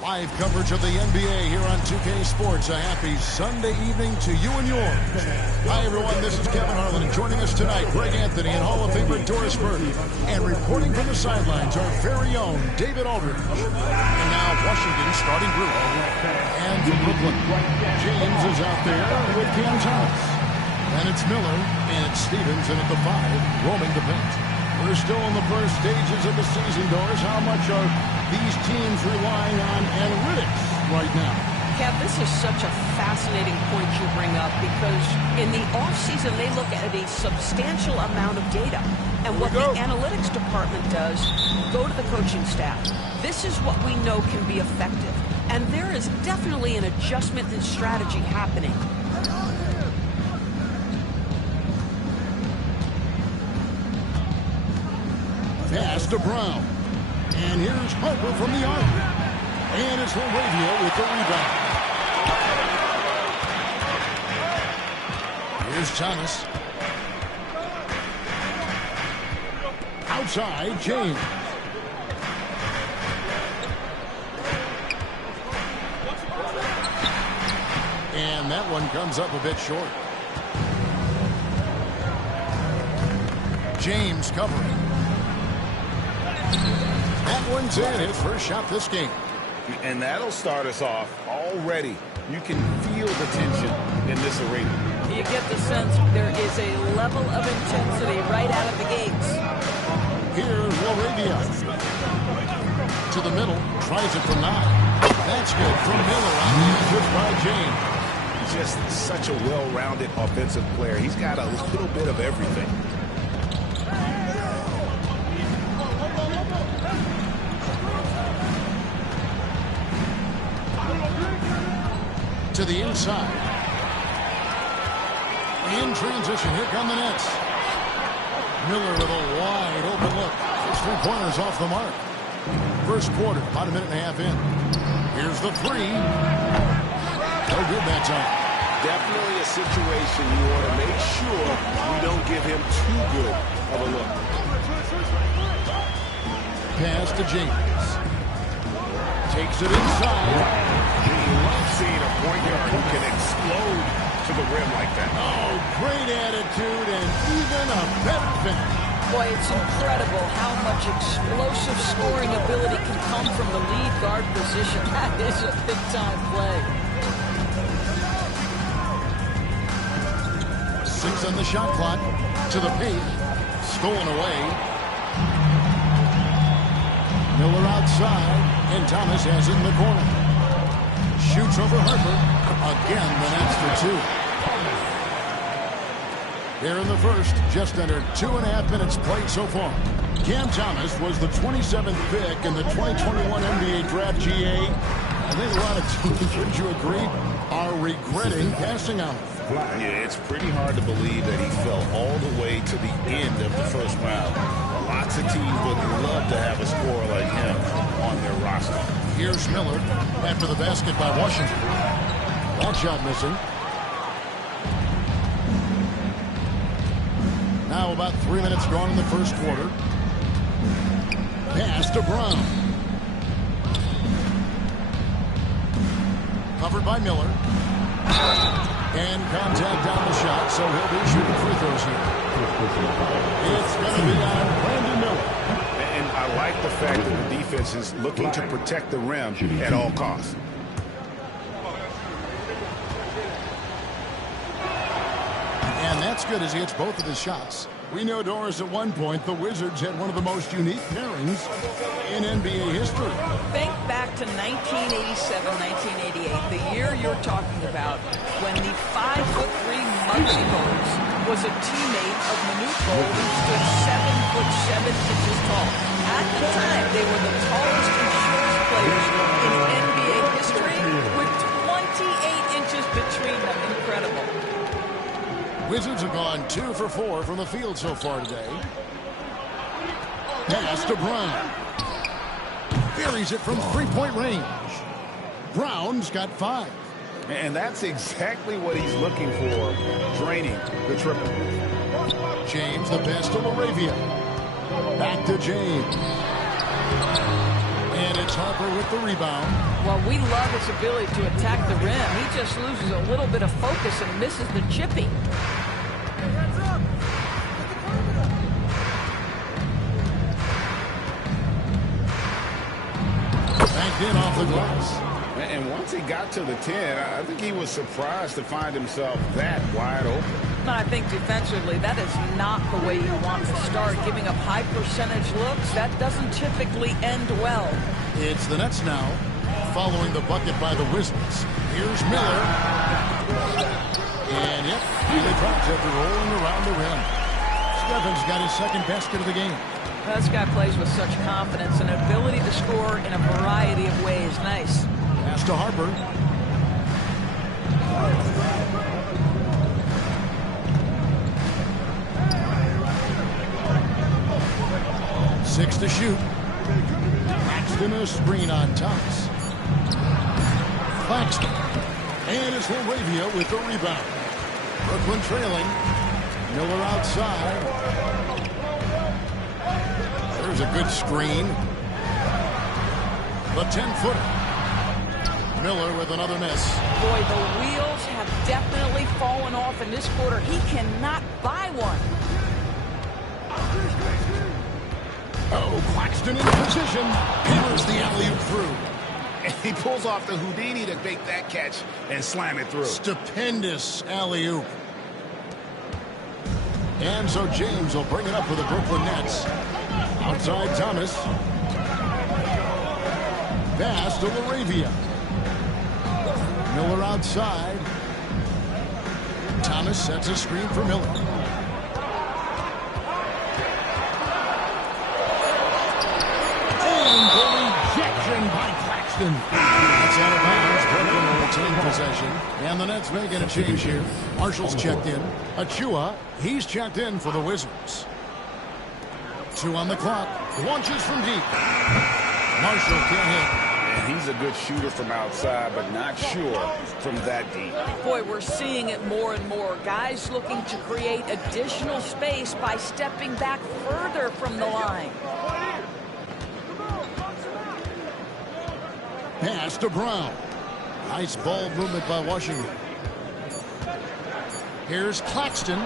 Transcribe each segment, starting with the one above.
Live coverage of the NBA here on 2K Sports. A happy Sunday evening to you and yours. Hi, everyone. This is Kevin Harlan. And joining us tonight, Greg Anthony and Hall of Famer Doris Burke. And reporting from the sidelines, our very own David Aldridge. And now Washington's starting group. And from Brooklyn, James is out there with Cam Thomas. And it's Miller and Stevens in at the 5, roaming the paint. We're still in the first stages of the season, Doris. How much are these teams relying on analytics right now? Kev, this is such a fascinating point you bring up because in the offseason, they look at a substantial amount of data. And what the analytics department does, go to the coaching staff. This is what we know can be effective. And there is definitely an adjustment in strategy happening. Pass to Brown. And here's Harper from the arc. And it's LaRavia with the rebound. Here's Thomas. Outside, James. And that one comes up a bit short. James covering. That one's in, his first shot this game. And that'll start us off already. You can feel the tension in this arena. You get the sense there is a level of intensity right out of the gates. Here's LaRavia. To the middle, tries it from 9. That's good from Miller on the push by James. He's just such a well-rounded offensive player. He's got a little bit of everything. To the inside. In transition, here come the Nets. Miller with a wide open look. His 3-pointers off the mark. First quarter, about a minute and a half in. Here's the 3. No good that time. Definitely a situation you want to make sure we don't give him too good of a look. Pass to James. Takes it inside. You love seeing a point guard who can explode to the rim like that. Oh, great attitude and even a better finish. Boy, it's incredible how much explosive scoring ability can come from the lead guard position. That is a big-time play. 6 on the shot clock. To the paint. Stolen away. Miller outside, and Thomas has it in the corner. Shoots over Harper. Again, the Nets for 2. Here in the first, just under 2.5 minutes played so far. Cam Thomas was the 27th pick in the 2021 NBA Draft GA. I think a lot of teams, would you agree, are regretting passing on him. Yeah, it's pretty hard to believe that he fell all the way to the end of the first round. Lots of teams would love to have a scorer like him on their roster. Here's Miller after the basket by Washington. That shot missing. Now about 3 minutes gone in the first quarter. Pass to Brown. Covered by Miller. And contact down the shot, so he'll be shooting free throws here. It's going to be on Brandon Miller. And I like the fact that the defense is looking to protect the rim at all costs. And that's good as he hits both of his shots. We know, Doris, at one point the Wizards had one of the most unique pairings in NBA history. Think back to 1987, 1988, the year you're talking about, when the 5'3" Muggsy Bogues was a teammate of Manute Bol, who stood 7'7" tall. At the time, they were the tallest and shortest players in NBA history, with 28 inches between them. Incredible. Wizards have gone 2 for 4 from the field so far today. Pass to Brown. Buries it from 3-point range. Brown's got 5. And that's exactly what he's looking for, draining the triple. James, the pass to Laravia. Back to James. And it's Harper with the rebound. Well, we love his ability to attack the rim. He just loses a little bit of focus and misses the chipping. Backed in off the glass. And once he got to the 10, I think he was surprised to find himself that wide open. I think defensively, that is not the way you want to start. Giving up high percentage looks, that doesn't typically end well. It's the Nets now, following the bucket by the Wizards. Here's Miller. And yep, he drops after rolling around the rim. Stephens got his second basket of the game. This guy plays with such confidence and ability to score in a variety of ways. Nice. Pass to Harper. Six to shoot. Claxton a screen on Thomas. Claxton. And it's Laravia with the rebound. Brooklyn trailing. Miller outside. There's a good screen. The 10-footer. Miller with another miss. Boy, the wheels have definitely fallen off in this quarter. He cannot buy one. Oh, Claxton in position. Hammers the alley-oop through. And he pulls off the Houdini to make that catch and slam it through. Stupendous alley-oop. And so James will bring it up for the Brooklyn Nets. Outside Thomas. Pass to Laravia. Miller outside. Thomas sets a screen for Miller. And the rejection by Claxton. That's out of bounds. Brooklyn will retain possession. And the Nets making a change here. Marshall's checked in. Achua, he's checked in for the Wizards. 2 on the clock. Launches from deep. Marshall can't hit. And he's a good shooter from outside, but not sure from that deep. Boy, we're seeing it more and more. Guys looking to create additional space by stepping back further from the line. Pass to Brown. Nice ball movement by Washington. Here's Claxton.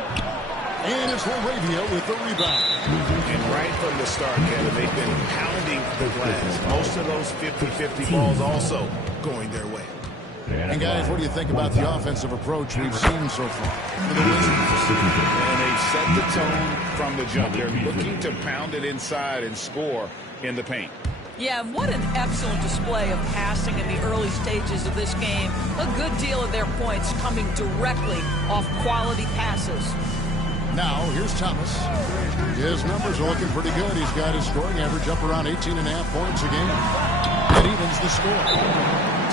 And it's Laravia with the rebound. And right from the start, Kevin, they've been pounding the glass. Most of those 50-50 balls also going their way. And guys, what do you think about the offensive approach we've seen so far for the Wizards? And they've set the tone from the jump. They're looking to pound it inside and score in the paint. Yeah, and what an excellent display of passing in the early stages of this game. A good deal of their points coming directly off quality passes. Now, here's Thomas. His numbers are looking pretty good. He's got his scoring average up around 18.5 points a game. That evens the score.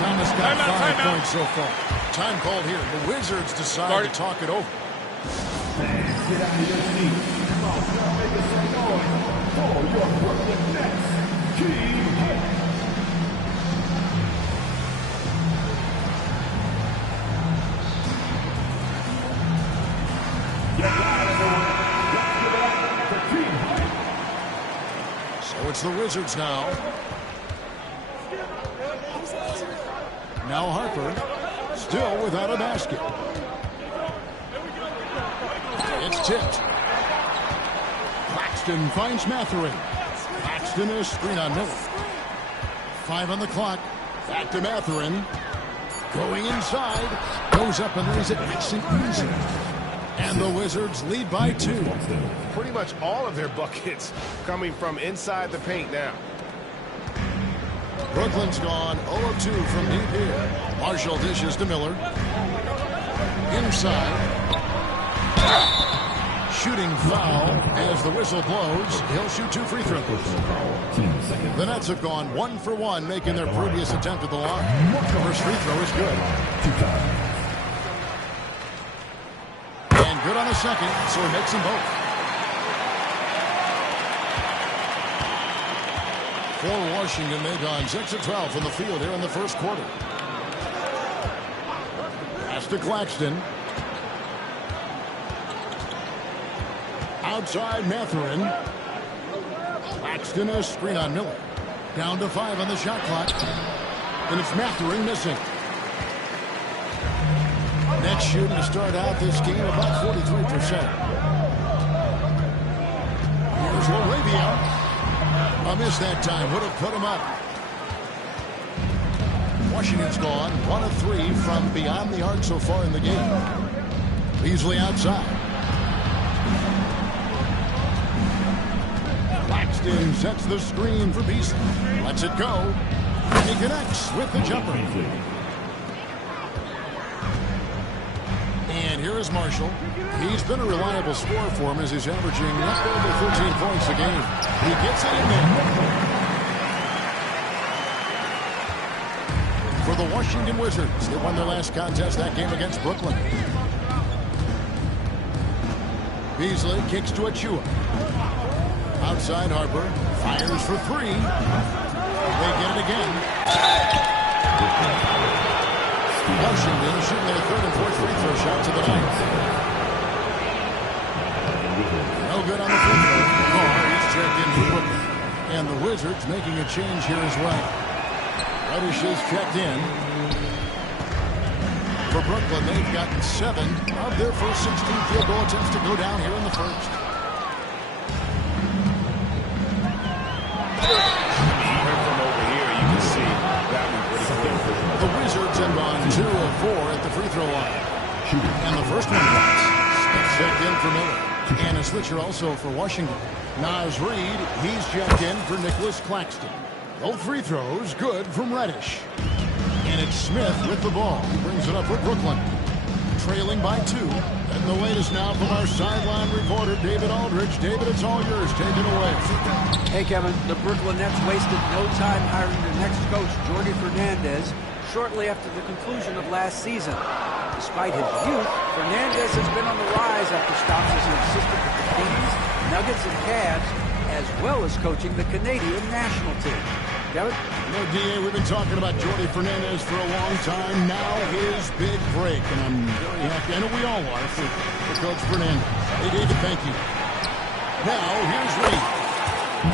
Thomas got 5 points so far. Time called here. The Wizards decide to talk it over. So it's the Wizards now. Now Harper, still without a basket. It's tipped. Claxton finds Mathurin. Claxton a screen on Miller. 5 on the clock. Back to Mathurin. Going inside. Goes up and lays it nice and easy. And the Wizards lead by 2. Pretty much all of their buckets coming from inside the paint now. Brooklyn's gone 0 of 2 from deep here. Marshall dishes to Miller. Inside. Shooting foul as the whistle blows. He'll shoot 2 free throws. The Nets have gone 1 for 1, making their previous attempt at the line. The first free throw is good. And good on the second, so he makes them both. For Washington, they've gone 6 of 12 from the field here in the first quarter. Pass to Claxton. Outside Mathurin. Claxton, a screen on Miller. Down to 5 on the shot clock. And it's Mathurin missing. Net shooting to start out this game about 43%. Here's Laravia. A miss that time. Would have put him up. Washington's gone 1 of 3 from beyond the arc so far in the game. Beasley outside. Claxton sets the screen for Beasley. Lets it go. And he connects with the jumper. And here is Marshall. He's been a reliable scorer for him as he's averaging up over 13 points a game. He gets it in there. For the Washington Wizards, they won their last contest that game against Brooklyn. Beasley kicks to Achua. Outside Harper. Fires for 3. They get it again. Washington shooting their 3rd and 4th free throw shots of the night. No good on the free throw. Carr is checked in for Brooklyn. And the Wizards making a change here as well. Reddish is checked in. For Brooklyn, they've gotten 7 of their first 16 field goal attempts to go down here in the first. The Wizards end on 2 of 4 at the free throw line. And the first one drops. Checked in for Miller. And a switcher also for Washington. Naz Reid, he's checked in for Nicholas Claxton. Both free throws good from Reddish. And it's Smith with the ball. He brings it up for Brooklyn. Trailing by 2. And the latest now from our sideline reporter, David Aldridge. David, it's all yours. Take it away. Hey, Kevin. The Brooklyn Nets wasted no time hiring their next coach, Jordi Fernandez, shortly after the conclusion of last season. Despite his youth, Fernandez has been on the rise after stops as an assistant with the Kings, Nuggets, and Cavs, as well as coaching the Canadian national team. Kevin? You know, D.A., we've been talking about Jordi Fernandez for a long time. Now his big break, and I'm very happy. I know we all are for Coach Fernandez. Hey, David, thank you. Now, here's Reid.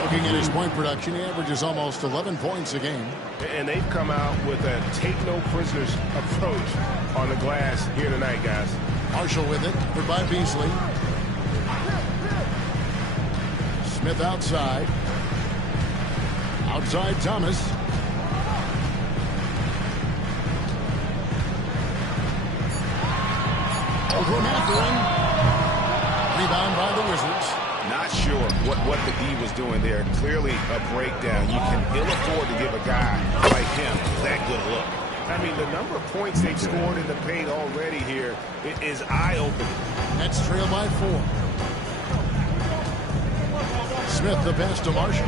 Looking at his point production, he averages almost 11 points a game. And they've come out with a take-no-prisoners approach on the glass here tonight, guys. Marshall with it, put by Beasley. Smith outside. Outside Thomas. Over Mathurin. Rebound by the Wizards. Not sure what the D was doing there. Clearly a breakdown. You can ill afford to give a guy like him that good look. I mean, the number of points they've scored in the paint already here is eye-opening. Nets trail by 4. Smith the pass to Marshall.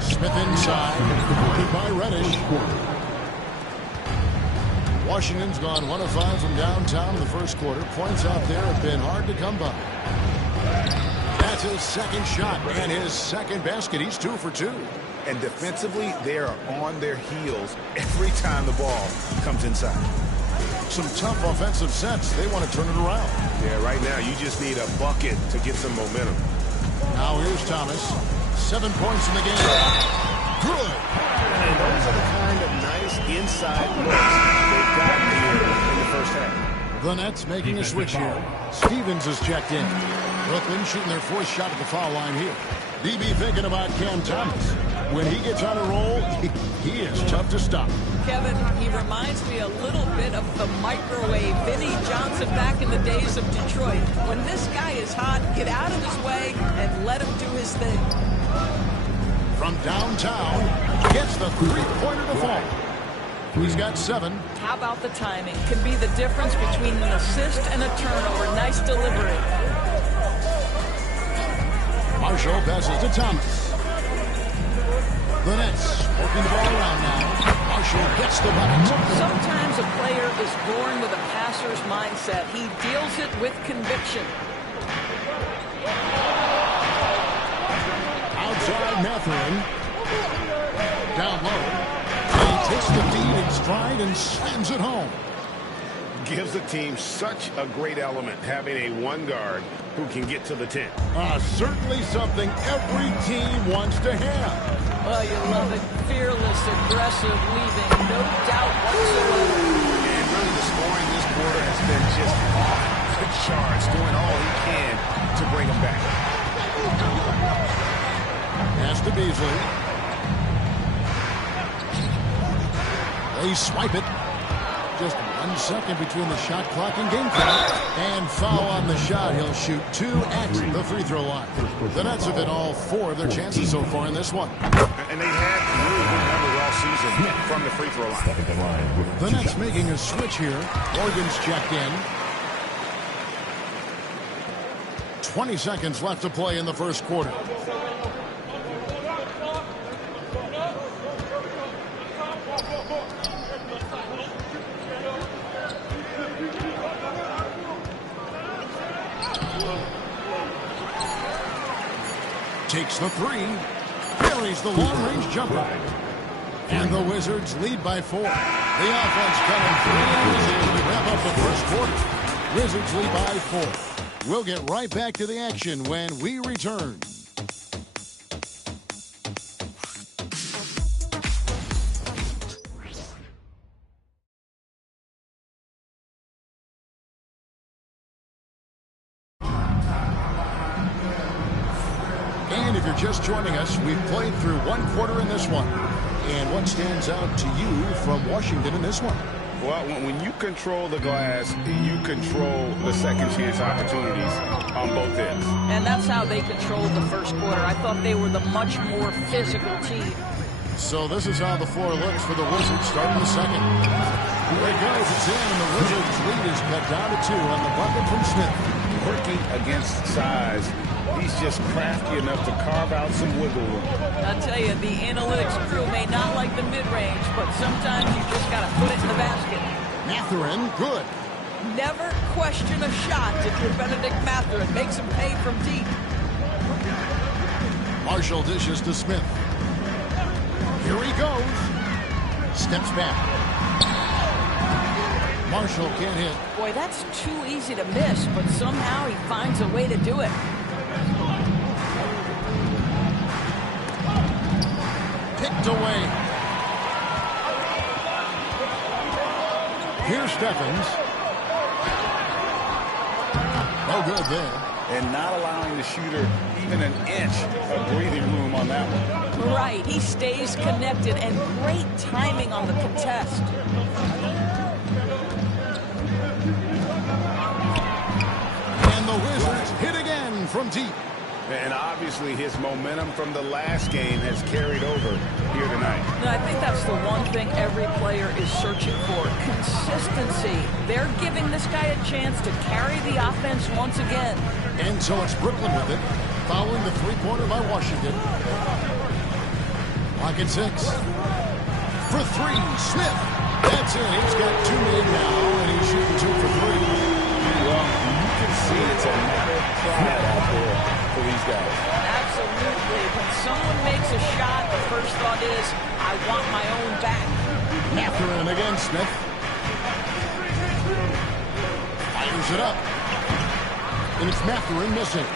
Smith inside. Supported by Reddish. Washington's gone 1 of 5 from downtown in the first quarter. Points out there have been hard to come by. That's his second shot and his second basket. He's 2 for 2. And defensively, they are on their heels every time the ball comes inside. Some tough offensive sets. They want to turn it around. Yeah, right now you just need a bucket to get some momentum. Now here's Thomas. 7 points in the game. Good. And those are the kind of nice inside looks they've gotten here in the first half. The Nets making a switch here. Stevens is checked in. Brooklyn shooting their 4th shot at the foul line here. DB thinking about Cam Thomas. When he gets on a roll, he is tough to stop. Kevin, he reminds me a little bit of the microwave Vinnie Johnson back in the days of Detroit. When this guy is hot, get out of his way and let him do his thing. From downtown, gets the three-pointer to fall. He's got 7. How about the timing? Can be the difference between an assist and a turnover. Nice delivery. Marshall passes to Thomas. The Nets working the ball around now. Marshall gets the bucket. Sometimes a player is born with a passer's mindset. He deals it with conviction. Outside Mathurin. Down low. And he takes the feed and takes stride and slams it home. Gives the team such a great element having a one guard who can get to the 10. Certainly something every team wants to have. Well, you love it. Fearless, aggressive, leaving no doubt whatsoever. And really the scoring this quarter has been just off the charts, doing all he can to bring them back. Pass to Beasley. They swipe it. Just 1 second between the shot clock and game clock. And foul on the shot. He'll shoot 2 at the free throw line. The Nets have hit all 4 of their chances so far in this one. And they've had really good numbers all season from the free throw line. The Nets making a switch here. Morgan's checked in. 20 seconds left to play in the first quarter. Takes the 3. Carries the long-range jumper. And the Wizards lead by 4. The offense coming through as we wrap up the first quarter. Wizards lead by 4. We'll get right back to the action when we return. And if you're just joining us, we've played through 1 quarter in this one. And what stands out to you from Washington in this one? Well, when you control the glass, you control the second chance opportunities on both ends. And that's how they controlled the first quarter. I thought they were the much more physical team. So this is how the floor looks for the Wizards starting the second. Here it goes. It's in, and the Wizards' lead is cut down to 2 on the bucket from Smith. Working against size, he's just crafty enough to carve out some wiggle room. I'll tell you, the analytics crew may not like the mid-range, but sometimes you just got to put it in the basket. Mathurin, good. Never question a shot if you're Benedict Mathurin. Makes him pay from deep. Marshall dishes to Smith. Here he goes. Steps back. Marshall can't hit. Boy, that's too easy to miss, but somehow he finds a way to do it. Picked away. Here's Stephens. No good there. And not allowing the shooter even an inch of breathing room on that one. Right, he stays connected, and great timing on the contest. And the Wizards hit again from deep. And obviously his momentum from the last game has carried over here tonight. And I think that's the one thing every player is searching for, consistency. They're giving this guy a chance to carry the offense once again. And so it's Brooklyn with it, following the three-pointer by Washington. Clock at 6. For 3, Smith. That's it. He's got 2 made now, and he's shooting 2 for 3. Well, you can see it's a matter of pride out there for these guys. Absolutely. When someone makes a shot, the first thought is, I want my own back. Mathurin against Smith. Fires it up. And it's Mathurin missing.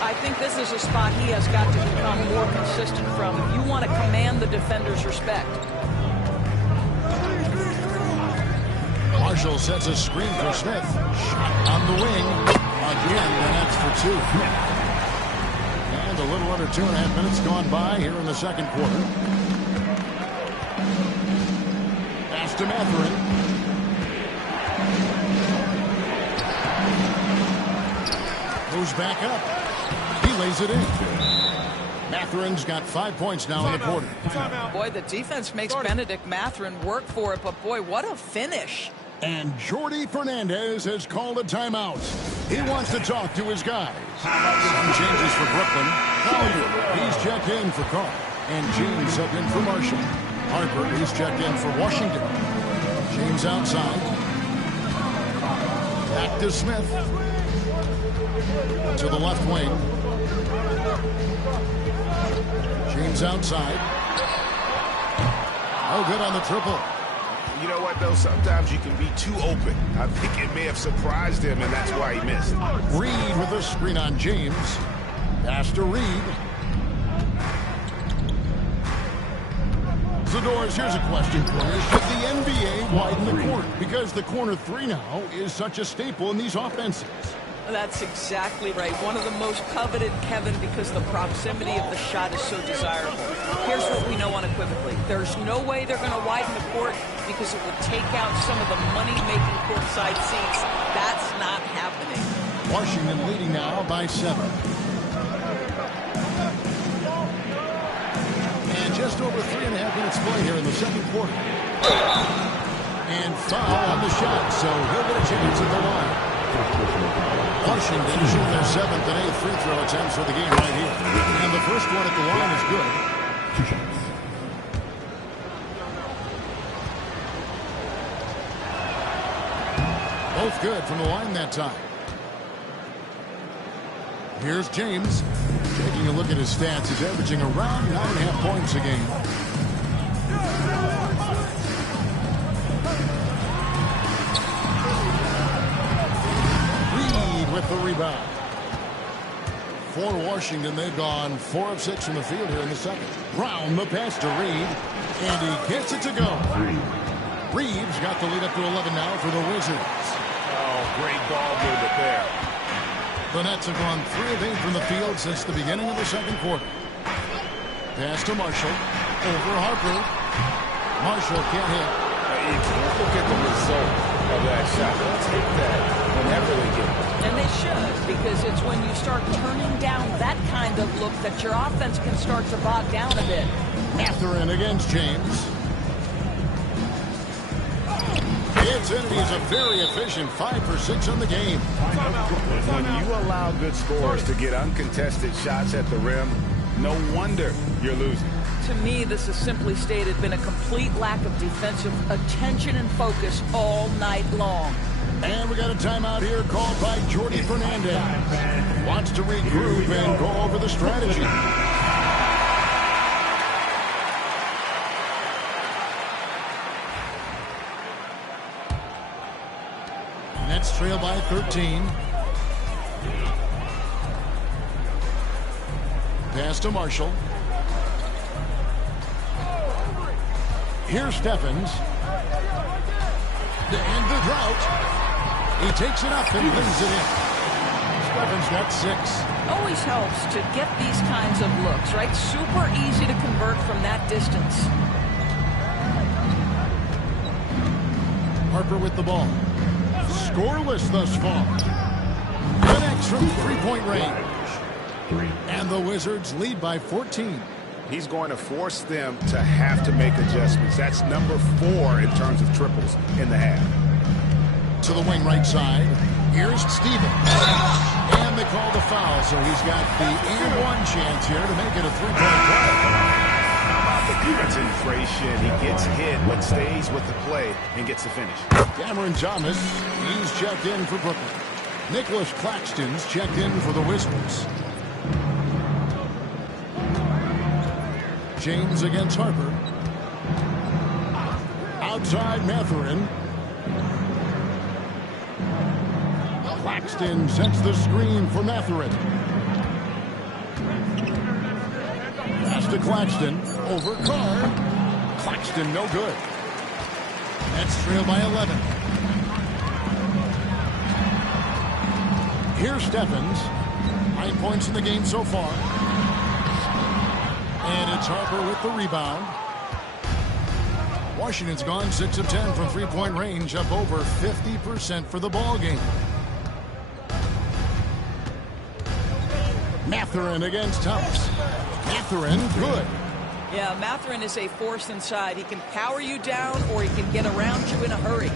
I think this is a spot he has got to become more consistent from if you want to command the defender's respect. Marshall sets a screen for Smith. Shot on the wing. Again, and that's for 2. And a little under 2.5 minutes gone by here in the second quarter. Pass to Mathurin. Goes back up. He lays it in. Mathurin's got 5 points now in the quarter. Boy, the defense makes Benedict Mathurin work for it, but boy, what a finish. And Jordi Fernandez has called a timeout. He wants to talk to his guys. Some changes for Brooklyn. Collier, he's checked in for Carr. And James subbed in for Marshall. Harper, he's checked in for Washington. James outside. Back to Smith. To the left wing. James outside. Oh, good on the triple. You know what, though? Sometimes you can be too open. I think it may have surprised him, and that's why he missed. Reed with a screen on James. Pass to Reed. Zadores, here's a question for you. Should the NBA widen the court? Because the corner three now is such a staple in these offenses. That's exactly right. One of the most coveted, Kevin, because the proximity of the shot is so desirable. Here's what we know unequivocally. There's no way they're going to widen the court because it would take out some of the money-making courtside seats. That's not happening. Washington leading now by 7. And just over 3.5 minutes play here in the second quarter. And foul on the shot, so he'll get a chance at the line. Washington shoot their 7th and 8th free throw attempts for the game right here. And the first one at the line is good. 2 shots. Both good from the line that time. Here's James. Taking a look at his stats, he's averaging around 9.5 points a game. With the rebound. For Washington, they've gone 4 of 6 from the field here in the second. Brown, the pass to Reed, and he gets it to go. Reeves got the lead up to 11 now for the Wizards. Oh, great ball movement there. The Nets have gone 3 of 8 from the field since the beginning of the second quarter. Pass to Marshall. Over Harper. Marshall can't hit. You can't look at the result of that shot. They'll take that whenever they get it. And they should, because it's when you start turning down that kind of look that your offense can start to bog down a bit. Mathurin against James. It's in. He's a very efficient 5 for 6 on the game. When you allow good scorers to get uncontested shots at the rim, no wonder you're losing. To me, this is simply stated been a complete lack of defensive attention and focus all night long. And we got a timeout here called by Jordi Fernandez. Wants to regroup and go over the strategy. Nets trail by 13. Pass to Marshall. Here's Stephens. To end the drought. He takes it up and brings it in. Stephens got 6. Always helps to get these kinds of looks, right? Super easy to convert from that distance. Harper with the ball. Scoreless thus far. Connects from three-point range. 3. And the Wizards lead by 14. He's going to force them to have to make adjustments. That's number 4 in terms of triples in the half. To the wing right side. Here's Stevens. And they call the foul, so he's got the and 1 chance here to make it a 3-point play. The concentration, he gets hit but stays with the play and gets the finish. Cameron Thomas, he's checked in for Brooklyn. Nicholas Claxton's checked in for the Wizards. James against Harper. Outside Mathurin. Claxton sets the screen for Mathurin. Pass to Claxton. Over Carr. Claxton no good. Nets trail by 11. Here's Stephens. 9 points in the game so far. And it's Harper with the rebound. Washington's gone 6 of 10 from three-point range, up over 50% for the ball game. Mathurin against Thomas. Mathurin, good. Yeah, Mathurin is a force inside. He can power you down or he can get around you in a hurry.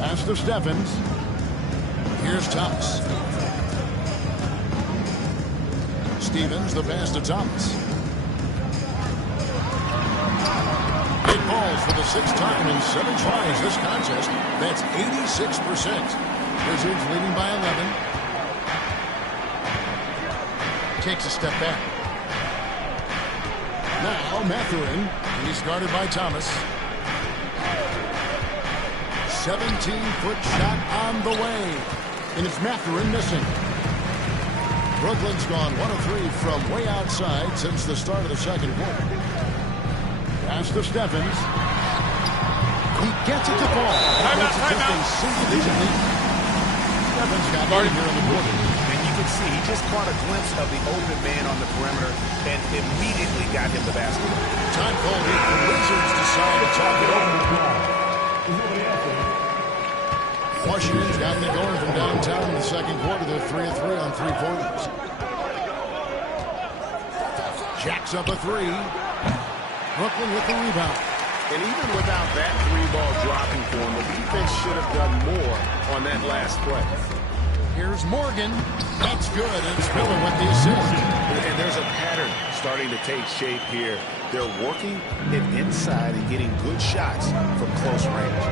Pass to Stephens. Here's Thomas. Stevens, the pass to Thomas. It falls for the 6th time in 7 tries this contest. That's 86%. Wizards leading by 11. Takes a step back. Now Mathurin. He's guarded by Thomas. 17-foot shot on the way. And it's Mathurin missing. Brooklyn's gone 1 of 3 from way outside since the start of the second quarter. Pass to Stephens. He gets it to fall. That's just a single-digit lead. Stephens got it here in the quarter. And you can see he just caught a glimpse of the open man on the perimeter and immediately got him the basket. Time called here. The Wizards decide to talk it over. Washington's gotten it going from downtown in the second quarter. They're 3 of 3 on three-pointers. Jacks up a 3. Brooklyn with the rebound. And even without that 3-ball dropping for him, the defense should have done more on that last play. Here's Morgan. That's good. And Spiller with the assist. And there's a pattern starting to take shape here. They're working it inside and getting good shots from close range.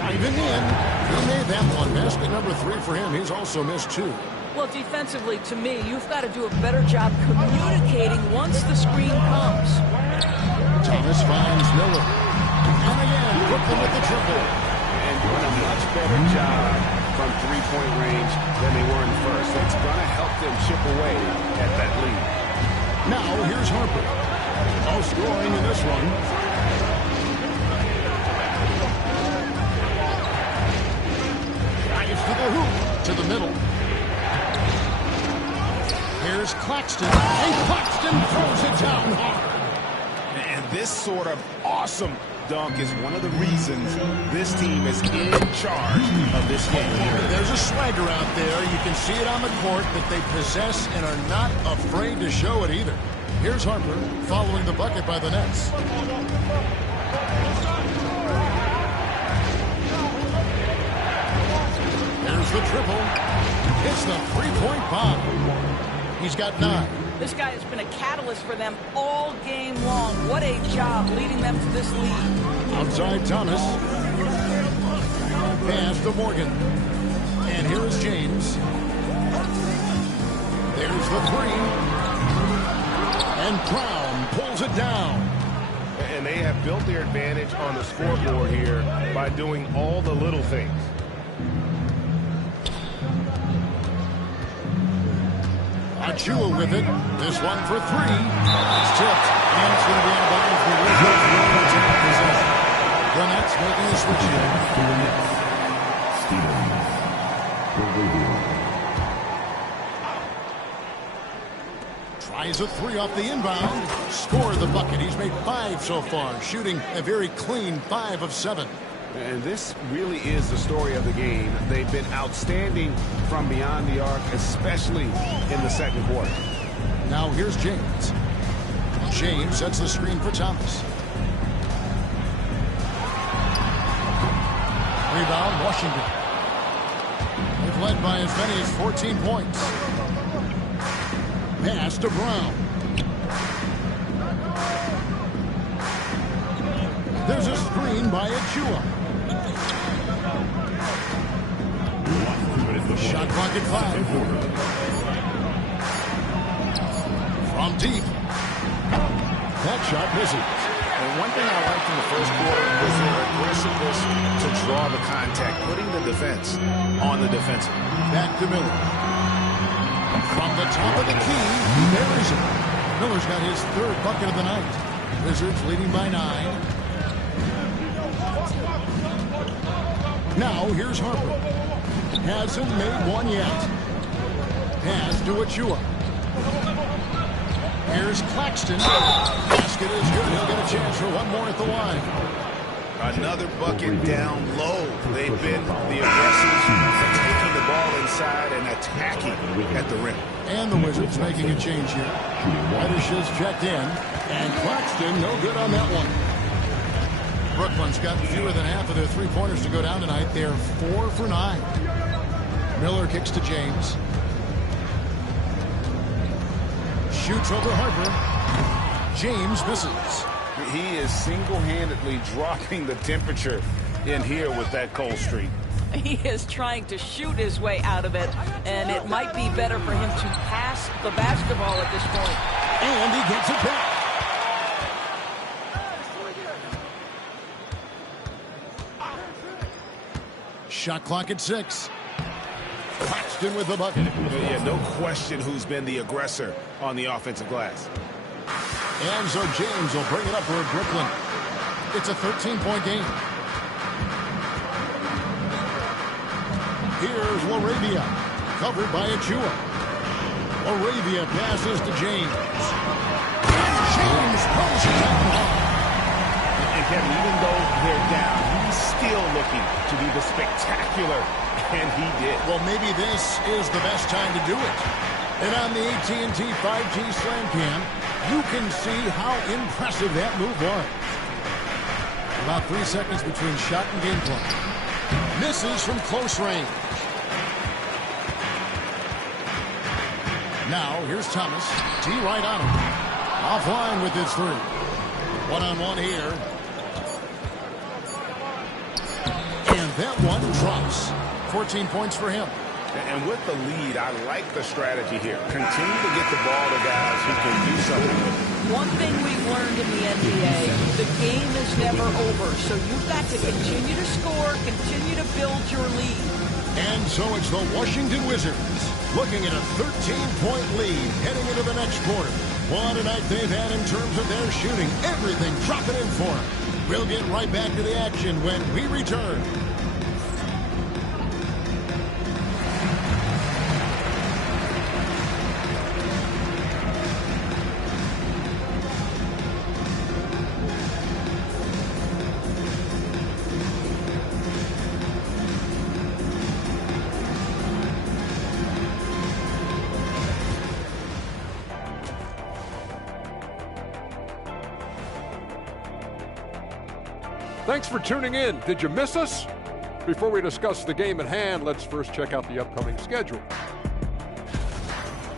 Driving in. He made that one. Basket number 3 for him. He's also missed 2. Well, defensively, to me, you've got to do a better job communicating once the screen comes. Thomas finds Miller. And again, Brooklyn with the triple. And doing a much better job from three-point range than they were in the first. It's going to help them chip away at that lead. Now, here's Harper. No scoring in this one. Drives to the hoop. To the middle. Here's Claxton. And Claxton throws it down hard. And this sort of awesome dunk is one of the reasons this team is in charge of this game. There's a swagger out there. You can see it on the court that they possess and are not afraid to show it either. Here's Harper following the bucket by the Nets. There's the triple. It's the three-point bomb. He's got 9. This guy has been a catalyst for them all game long. What a job leading them to this lead. Outside Thomas. Pass to Morgan. And here is James. There's the 3. And Brown pulls it down. And they have built their advantage on the scoreboard here by doing all the little things. Achua with it. This one for 3. It's tipped. And it's going to be out of bounds. The Wizards will retain possession. The Nets making a switch here. Tries a 3 off the inbound. Scored the bucket. He's made 5 so far. Shooting a very clean 5 of 7. And this really is the story of the game. They've been outstanding from beyond the arc, especially in the second quarter. Now here's James. James sets the screen for Thomas. Rebound, Washington. They've led by as many as 14 points. Pass to Brown. There's a screen by Achua. Shot clock at 5. From deep. That shot misses. And one thing I liked in the first quarter was their aggressiveness to draw the contact, putting the defense on the defensive. Back to Miller. From the top of the key, he buries it. Miller's got his 3rd bucket of the night. Wizards leading by 9. Now here's Harper. Hasn't made one yet. Pass to Achua. Here's Claxton. Basket is good. He'll get a chance for one more at the line. Another bucket down low. They've been the aggressors, taking the ball inside and attacking at the rim. And the Wizards making a change here. Reddish is checked in. And Claxton, no good on that one. Brooklyn's got fewer than half of their three-pointers to go down tonight. They're 4 for 9. Miller kicks to James. Shoots over Harper. James misses. He is single-handedly dropping the temperature in here with that cold streak. He is trying to shoot his way out of it, and it might be better for him to pass the basketball at this point. And he gets it back. Shot clock at 6. Claxton with the bucket. Yeah, no question who's been the aggressor on the offensive glass. And so James will bring it up for Brooklyn. It's a 13-point game. Here's Laravia, covered by Achua. Laravia passes to James. And James pulls it down hard. And Kevin, even though they're down, he's still looking to be the spectacular, and he did. Well, maybe this is the best time to do it. And on the AT&T 5G Slam Cam, you can see how impressive that move was. About 3 seconds between shot and game clock. Misses from close range. Now, here's Thomas. T right on him. Offline with his 3. One-on-one here. And that one drops. 14 points for him. And with the lead, I like the strategy here. Continue to get the ball to guys who can do something with it. One thing we've learned in the NBA, the game is never over. So you've got to continue to score, continue to build your lead. And so it's the Washington Wizards looking at a 13-point lead heading into the next quarter. What a night they've had in terms of their shooting. Everything dropping in for them. We'll get right back to the action when we return. Thanks for tuning in. Did you miss us? Before we discuss the game at hand, let's first check out the upcoming schedule.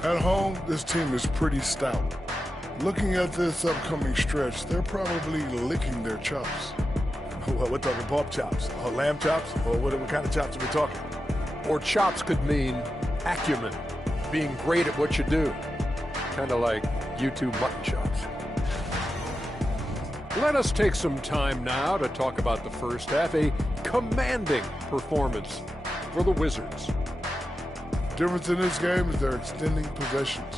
At home, this team is pretty stout. Looking at this upcoming stretch, they're probably licking their chops. Well, we're talking pork chops, or lamb chops, or what kind of chops are we talking? Or chops could mean acumen, being great at what you do. Kind of like YouTube mutton chops. Let us take some time now to talk about the first half, a commanding performance for the Wizards. Difference in this game is they're extending possessions.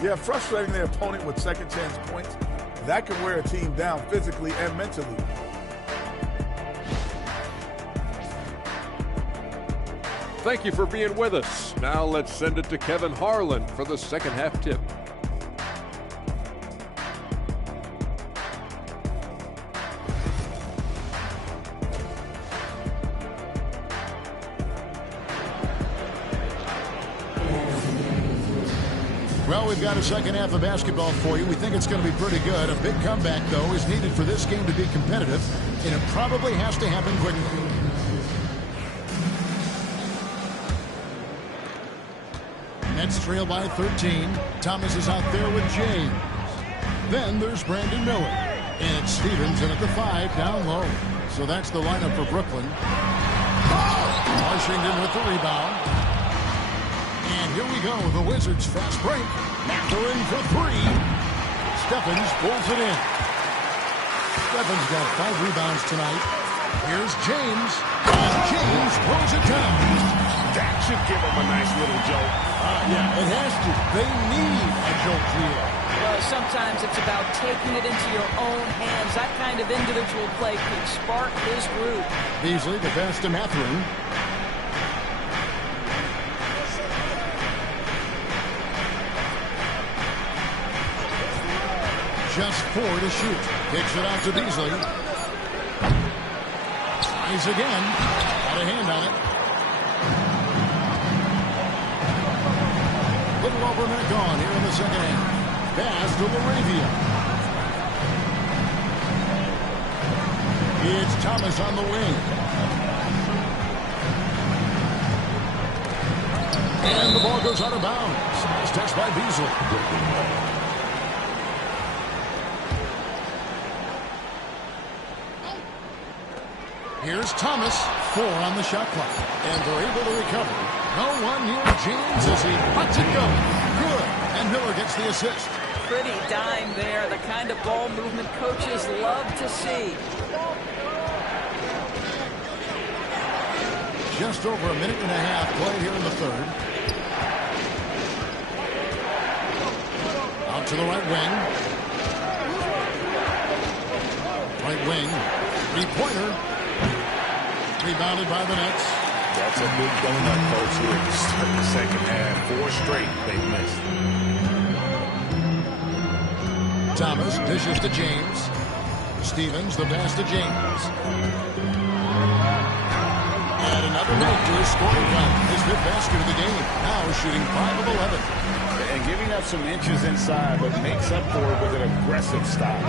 Yeah, frustrating their opponent with second chance points. That can wear a team down physically and mentally. Thank you for being with us. Now let's send it to Kevin Harlan for the second half tip. Well, we've got a second half of basketball for you. We think it's going to be pretty good. A big comeback, though, is needed for this game to be competitive, and it probably has to happen quickly. Nets trail by 13. Thomas is out there with James. Then there's Brandon Miller. And it's Stevens in at the 5 down low. So that's the lineup for Brooklyn. Washington with the rebound. And here we go, the Wizards fast break. Mathurin for 3. Stephens pulls it in. Stephens got 5 rebounds tonight. Here's James. And James pulls it down. That should give them a nice little jolt. Yeah, it has to. They need a jolt here. Well, sometimes it's about taking it into your own hands. That kind of individual play can spark his group. Beasley, the pass to Mathurin. Just 4 to shoot. Kicks it out to Beasley. Tries again. Got a hand on it. Little over a minute gone here in the second half. Pass to Laravia. It's Thomas on the wing. And the ball goes out of bounds. Nice touch by Beasley. Here's Thomas, 4 on the shot clock, and they're able to recover. No one near James as he lets it go. Good, and Miller gets the assist. Pretty dime there, the kind of ball movement coaches love to see. Just over a minute and a half played here in the third. Out to the right wing. Right wing. Three-pointer. Rebounded by the Nets. That's a big donut, Coach, here to start the second half. 4 straight they've missed. Thomas dishes to James. Stevens, the pass to James. And another make to his scoring count. His 5th basket of the game. Now shooting 5 of 11. And giving up some inches inside, but makes up for it with an aggressive style.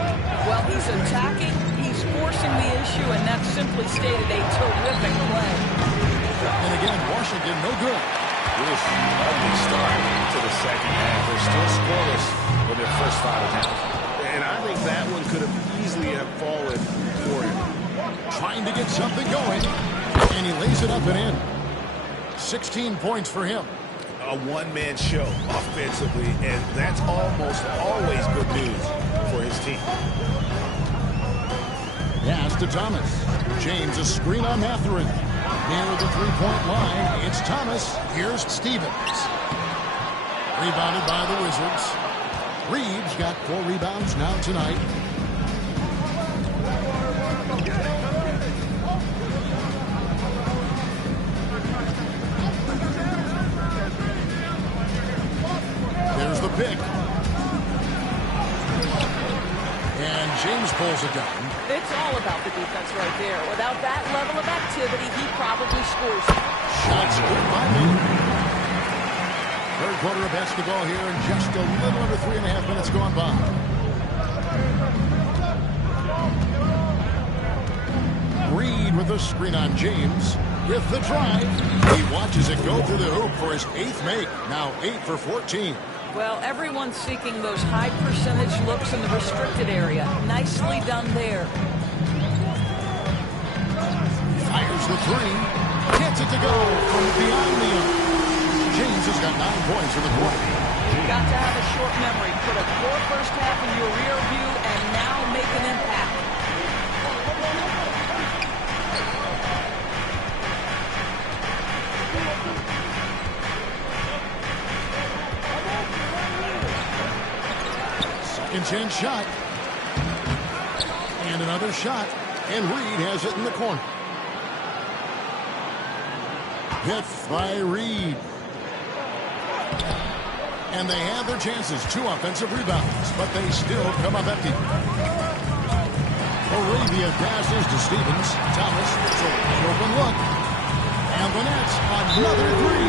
Well, he's attacking, he's forcing the issue, and that's simply stated a terrific play. And again, Washington no good. This ugly start to the second half. They're still scoreless with their first 5 attempts. And I think that one could have easily have fallen for him. Trying to get something going. And he lays it up and in. 16 points for him. A one-man show offensively, and that's almost always good news for his team. Pass to Thomas. James, a screen on Mathurin. Near the three-point line, it's Thomas. Here's Stevens. Rebounded by the Wizards. Reeves got 4 rebounds now tonight. There's the pick. And James pulls it down. It's all about the defense right there. Without that level of activity, he probably scores. Shots good by me. Third quarter of basketball here, and just a little under 3.5 minutes gone by. Reed with a screen on James. With the drive, he watches it go through the hoop for his 8th make. Now 8 for 14. Well, everyone's seeking those high percentage looks in the restricted area. Nicely done there. Fires the 3. Gets it to go from beyond the arc. James has got 9 points for the quarter. You've got to have a short memory. Put a poor first half in your rear view and now make an impact. Second chance shot. And another shot. And Reed has it in the corner. Hit by Reed. And they have their chances. 2 offensive rebounds, but they still come up empty. Arabia passes to Stevens. Thomas gets a wide open look. And the Nets, another 3.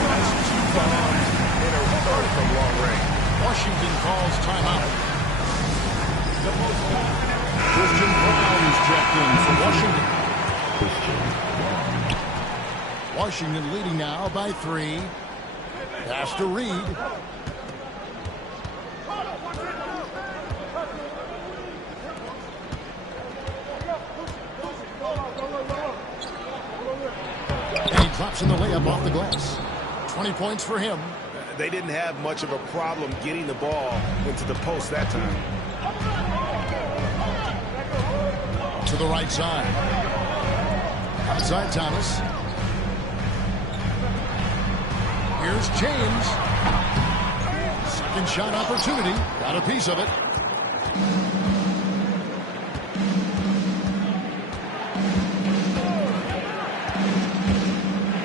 That's 2 bombs in a row from long range. Washington calls timeout. Christian Brown is checked in for Washington. Washington leading now by 3. Pass to Reed. And he drops in the layup off the glass. 20 points for him. They didn't have much of a problem getting the ball into the post that time. To the right side. Outside Thomas. Here's James. Second shot opportunity. Got a piece of it.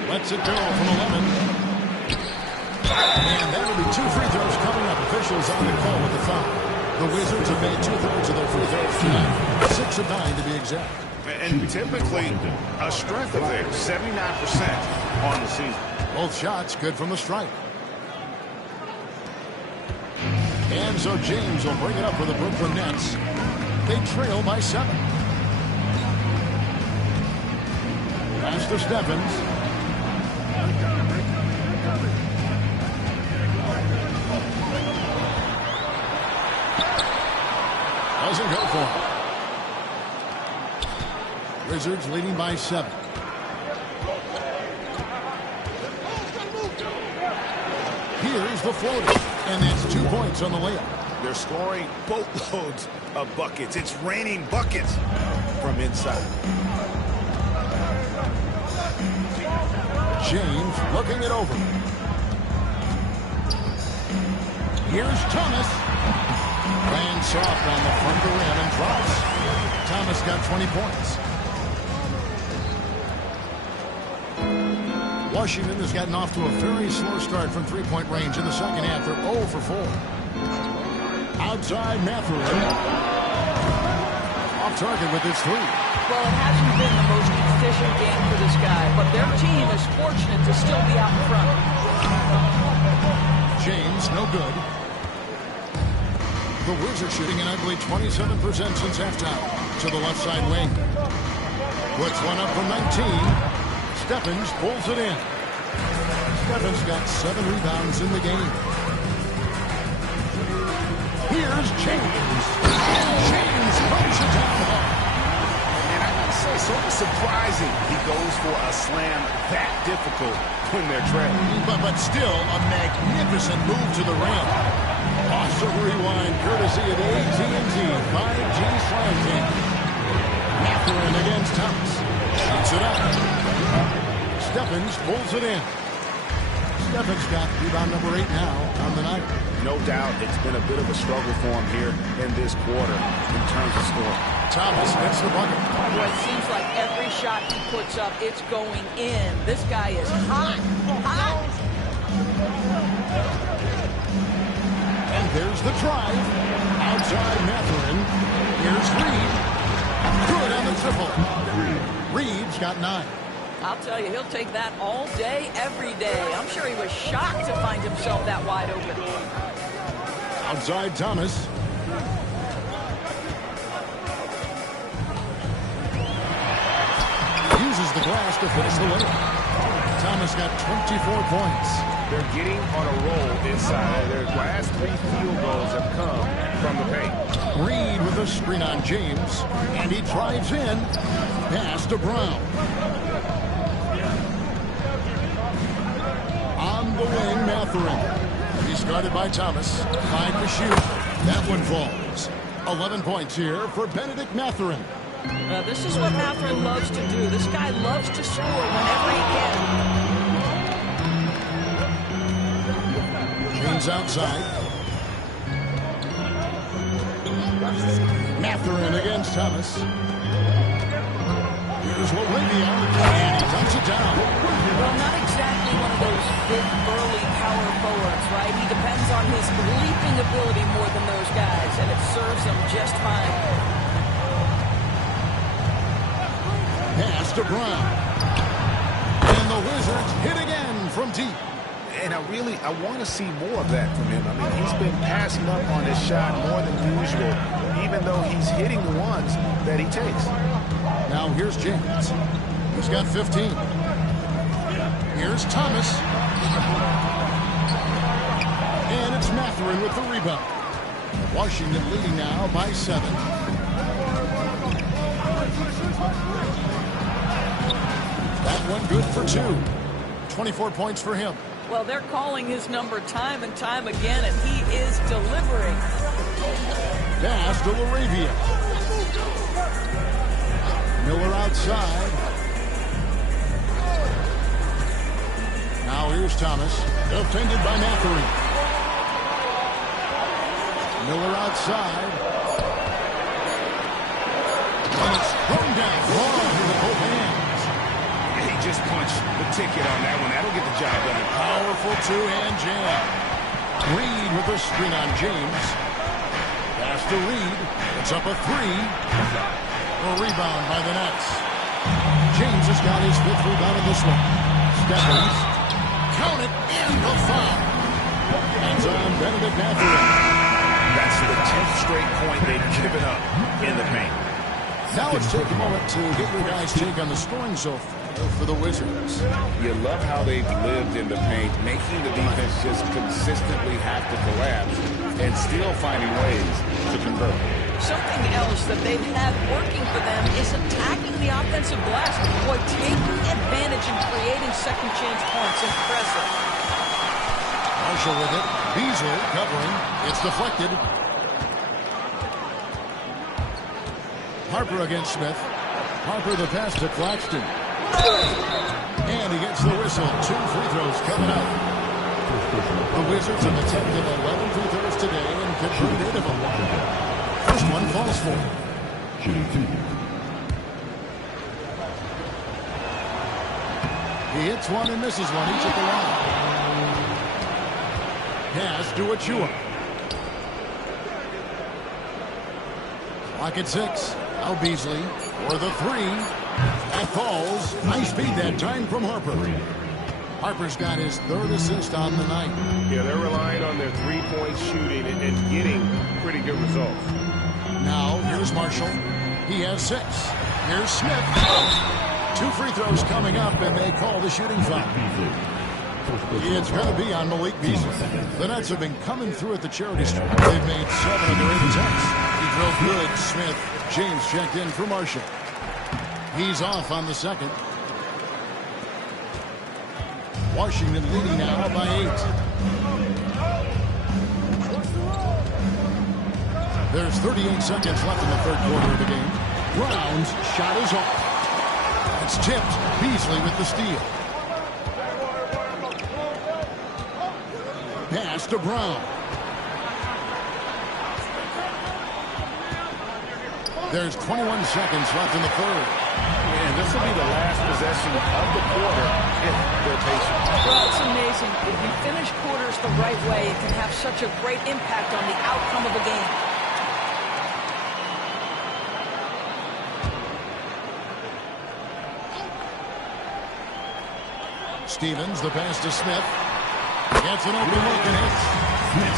Lets it go from 11. And that will be 2 free throws coming up. Officials on the call with the foul. The Wizards have made 2/3 of their free throws tonight. 6 of 9 to be exact. And typically a strength of theirs, 79% on the season. Both shots good from the stripe. And so James will bring it up for the Brooklyn Nets. They trail by 7. Pass to Stephens. Doesn't go for it. Wizards leading by 7. Here's the floater. And that's 2 points on the layup. They're scoring boatloads of buckets. It's raining buckets from inside. James looking it over. Here's Thomas. Lands soft on the front of the rim and drops. Thomas got 20 points. Washington has gotten off to a very slow start from three-point range in the second half. They're 0 for 4. Outside Mathurin. Off target with his three. Well, it hasn't been the most efficient game for this guy, but their team is fortunate to still be out in front. James, no good. The Wizards shooting an ugly 27% since halftime. To the left side wing. Puts one up from 19. Stephens pulls it in. Stephens got 7 rebounds in the game. Here's James. James punches it down hard. And I gotta say, sort of surprising he goes for a slam that difficult when they're trailing. But still a magnificent move to the rim. Awesome rewind courtesy of the AT&T 5G Slam Team. Mathurin against Thomas. Shoots it up. Stephens pulls it in. Stephens got rebound number 8 now on the night. No doubt it's been a bit of a struggle for him here in this quarter in terms of scoring. Thomas hits the bucket. Well, it seems like every shot he puts up, it's going in. This guy is hot. Hot. And there's the drive. Outside Mathurin. Here's Reed. Good on the triple. Reed's got 9. I'll tell you, he'll take that all day, every day. I'm sure he was shocked to find himself that wide open. Outside Thomas. Uses the glass to finish the layup. Thomas got 24 points. They're getting on a roll inside. Their last 3 field goals have come from the paint. Reed with a screen on James. And he drives in. Pass to Brown. On the wing, Mathurin. He's guarded by Thomas. 5 to shoot. That one falls. 11 points here for Benedict Mathurin. This is what Mathurin loves to do. This guy loves to score whenever he can. James outside. Mathurin against Thomas. Here's Olivia, and he dumps it down. Well, not exactly one of those big, burly power forwards, right? He depends on his leaping ability more than those guys, and it serves him just fine. Pass to Brown. And the Wizards hit again from deep. And I want to see more of that from him. I mean, he's been passing up on his shot more than usual, even though he's hitting the ones that he takes. Now here's James. He's got 15. Here's Thomas. And it's Mathurin with the rebound. Washington leading now by 7. That one good for 2. 24 points for him. Well, they're calling his number time and time again, and he is delivering. Pass to Laravia. Miller outside. Now here's Thomas. Defended by Mathurin. Miller outside. And it's thrown down hard with both hands. He just punched the ticket on that one. That'll get the job done. Powerful two-hand jam. Reed with the screen on James. Pass to Reed. It's up a 3. A rebound by the Nets. James has got his 5th rebound in this one. Stephens. Count it in the foul. Hands on Benedict Mathurin. That's the 10th straight point they've given up in the paint. Now let's take a moment to get your guys' take on the scoring so far for the Wizards. You love how they've lived in the paint, making the defense just consistently have to collapse and still finding ways to convert. Something else that they've had working for them is attacking the offensive glass. Boy, taking advantage and creating second chance points. Impressive. Marshall with it. Beasley covering. It's deflected. Harper against Smith. Harper the pass to Claxton. And And he gets the whistle. 2 free throws coming up. The Wizards have attempted 11 free throws today and converted 8 of them. First one falls for him. Shooting 2. He hits one and misses one, each at the line. Pass to Achua. Clock at 6. Now Beasley for the 3. That falls. Nice feed that time from Harper. Harper's got his 3rd assist on the night. Yeah, they're relying on their three-point shooting and getting pretty good results. Now, here's Marshall. He has 6. Here's Smith. 2 free throws coming up, and they call the shooting foul. It's going to be on Malik Beasley. The Nets have been coming through at the charity stripe. They've made 7 of their 8 attempts. He drove good. Smith. James checked in for Marshall. He's off on the second. Washington leading now by 8. There's 38 seconds left in the 3rd quarter of the game. Brown's shot is off. It's tipped. Beasley with the steal. Pass to Brown. There's 21 seconds left in the 3rd. And this will be the last possession of the quarter if they're patient. Well, it's amazing. If you finish quarters the right way, it can have such a great impact on the outcome of a game. Stevens, the pass to Smith. Gets an open look and hits.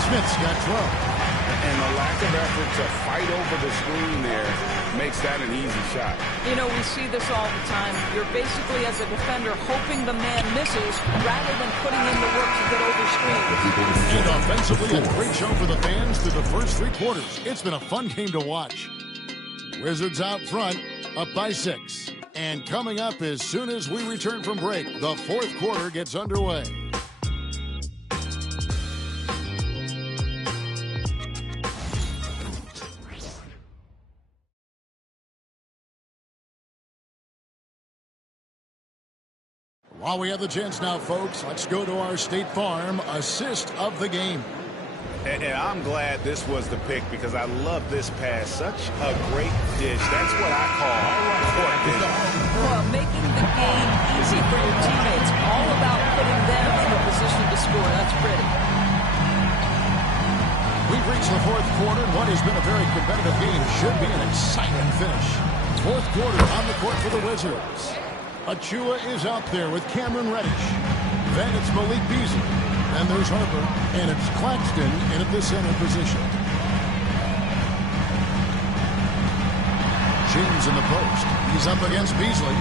Smith's got 12. And the lack of effort to fight over the screen there makes that an easy shot. You know, we see this all the time. You're basically, as a defender, hoping the man misses rather than putting in the work to get over screens. And offensively, a great show for the fans through the first 3 quarters. It's been a fun game to watch. Wizards out front, up by 6. And coming up as soon as we return from break, the 4th quarter gets underway. While we have the chance now, folks, let's go to our State Farm assist of the game. And I'm glad this was the pick because I love this pass. Such a great dish. That's what I call court vision. Well, making the game easy for your teammates. All about putting them in a position to score. That's pretty. We've reached the 4th quarter, and what has been a very competitive game should be an exciting finish. 4th quarter on the court for the Wizards. Achua is out there with Cameron Reddish. Then it's Malik Beasley. And there's Harper. And it's Claxton in at the center position. James in the post. He's up against Beasley.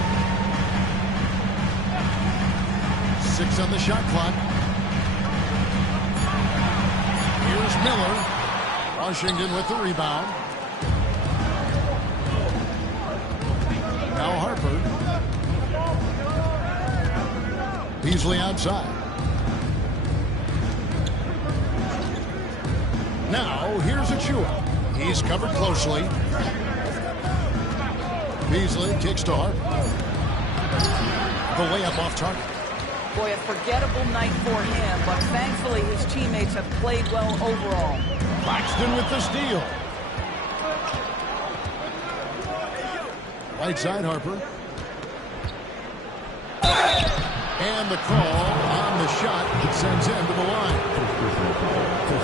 6 on the shot clock. Here's Miller. Washington with the rebound. Now Harper. Beasley outside. Now, here's Achua. He's covered closely. Beasley kicks to Harper. The layup off target. Boy, a forgettable night for him, but thankfully his teammates have played well overall. Claxton with the steal. Right side, Harper. And the call on the shot sends him to the line.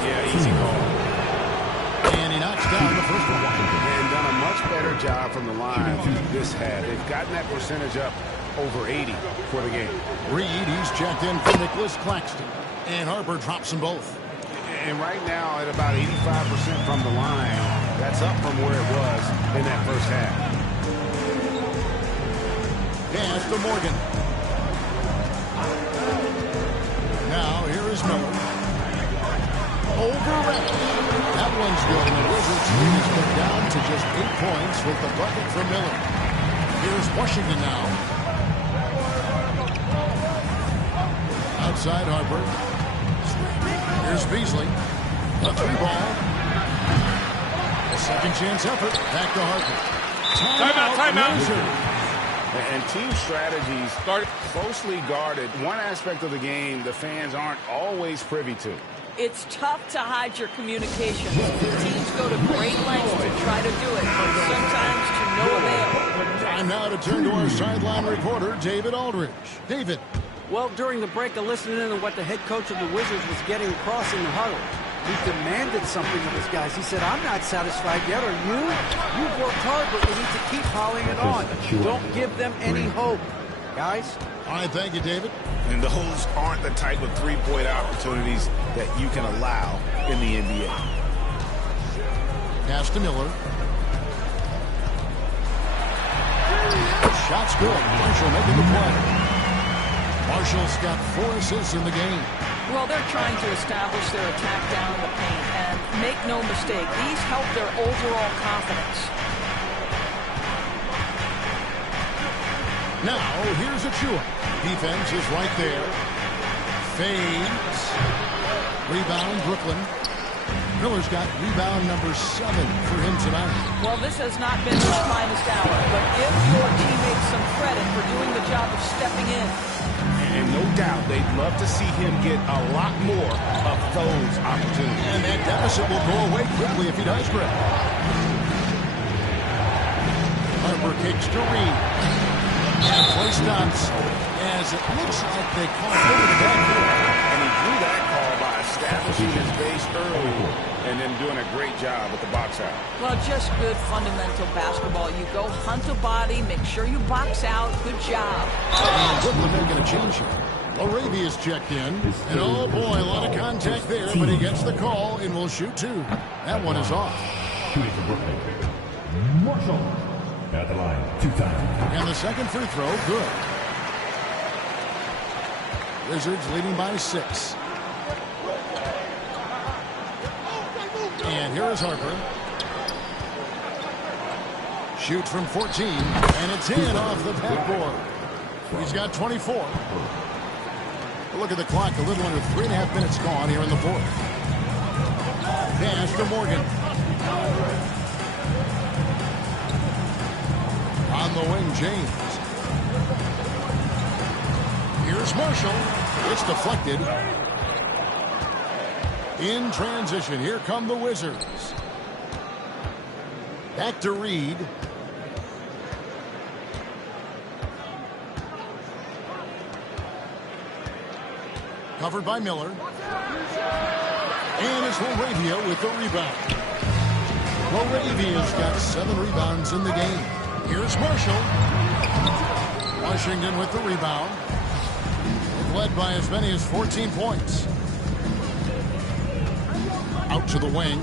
Yeah, easy call. And he knocks down the first one. And done a much better job from the line this half. They've gotten that percentage up over 80 for the game. Reed, he's checked in for Nicholas Claxton. And Harper drops them both. And right now at about 85% from the line, that's up from where it was in that first half. Pass to Morgan. Now, here is Miller. Over Reddish. That one's good, and the Wizards lead is put down to just 8 points with the bucket from Miller. Here's Washington now. Outside Harper. Here's Beasley. A 3-ball. A second chance effort. Back to Harper. Timeout. And team strategies start closely guarded. One aspect of the game the fans aren't always privy to. It's tough to hide your communications. Teams go to great lengths to try to do it, but sometimes to no avail. Time now to turn to our sideline reporter, David Aldridge. David. Well, during the break, I listened in to what the head coach of the Wizards was getting across in the huddle. He demanded something of his guys. He said, I'm not satisfied yet. Are you? You've worked hard, but you need to keep piling it on. Don't give them any hope. Guys? All right, thank you, David. And those aren't the type of three-point opportunities that you can allow in the NBA. Pass to Miller. Shot's good. Marshall making the play. Marshall's got 4 assists in the game. Well, they're trying to establish their attack down in the paint, and make no mistake, these help their overall confidence. Now, here's Achua. Defense is right there. Fades. Rebound, Brooklyn. Miller's got rebound number 7 for him tonight. Well, this has not been his finest hour, but give your teammates some credit for doing the job of stepping in. And no doubt they'd love to see him get a lot more of those opportunities. And that deficit will go away quickly if he does, Greg. Harper kicks to Reed. And play stops as it looks like they call it over the backfield. And he drew that call by establishing his base early and then doing a great job with the box out. Well, just good fundamental basketball. You go hunt a body, make sure you box out. Good job. And Brooklyn making a change here. Arabia's checked in. And oh boy, a lot of contact there, but he gets the call and will shoot 2. That one is off. Shooting for Brooklyn. Marshall. At the line, 2 times. And the second free throw, good. Wizards leading by 6. And here is Harper. Shoots from 14, and it's in off the backboard. He's got 24. Look at the clock, a little under 3.5 minutes gone here in the 4th. Pass to Morgan. On the wing, James. Here's Marshall. It's deflected. In transition, here come the Wizards. Back to Reed. Covered by Miller. And it's Laravia with the rebound. Laravia's got 7 rebounds in the game. Here's Marshall. Washington with the rebound. They've led by as many as 14 points. Out to the wing.